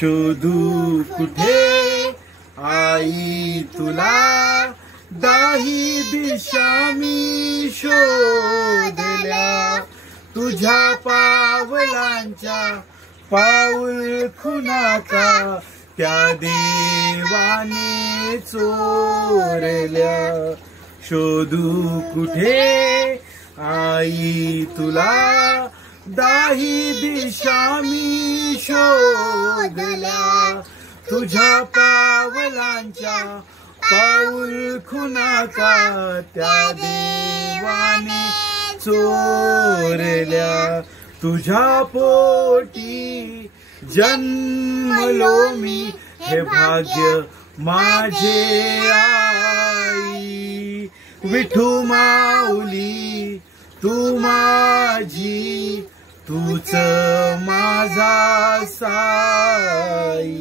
शोधू कुठे आई तुला, दाही दिशा मी शोधल्या, तुझ्या पावलांच्या पाऊल खुणा का त्या देवाने चोरल्या. शोधू कुठे आई तुला, दाही दिशा मी शोधल्या, तुझ्या पावलांच्या पाऊल खुणा का त्या देवाने चोरल्या. तुझ्या पोटी जन्मलो मी, हे भाग्य माझे आई. विठू माऊली तू माझी, तूच माझा साई.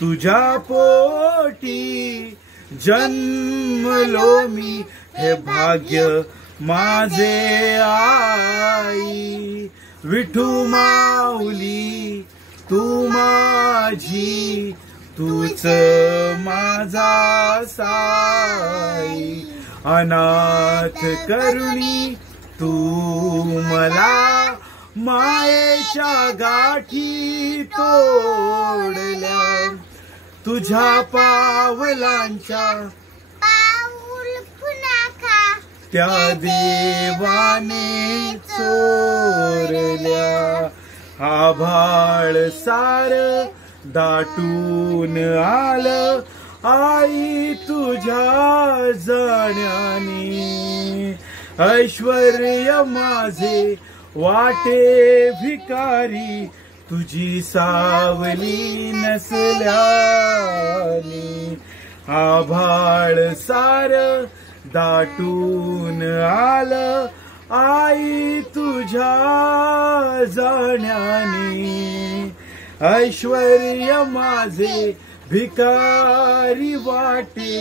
तुझ्या पोटी जन्मलो मी, हे भाग्य माझे आई. विठू माऊली तू माझी, तूच माझा साई. अनाथ करुणी तू मला, मायेच्या गाठी तोडल्या, तुझ्या पावलांच्या पाऊल खुणा का त्या देवाने चोरल्या. आभाळ सार दाटून आलं आई तुझ्या जाण्याने, ऐश्वर्य माझे वाटे भिकारी, तुझी सावली नसल्याने. आभाळ सार दाटून आलं आई तुझ्या जाण्याने, ऐश्वर्य माझे भिकारी वाटे,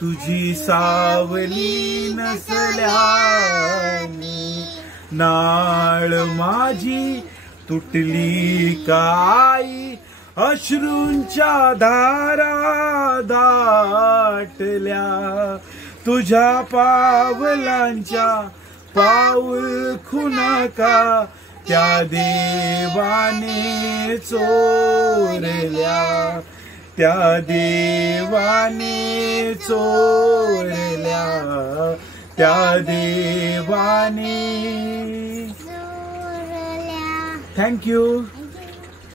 तुझी सावली नसल्याने. नाळ माझी तुटली काय, अश्रूंच्या धारा दाटल्या, तुझ्या पावलांच्या पाऊल खुणा का त्या देवाने चोरल्या, त्या देवाने चोरल्या, त्या देवाने. चोरल्या. थँक्यू.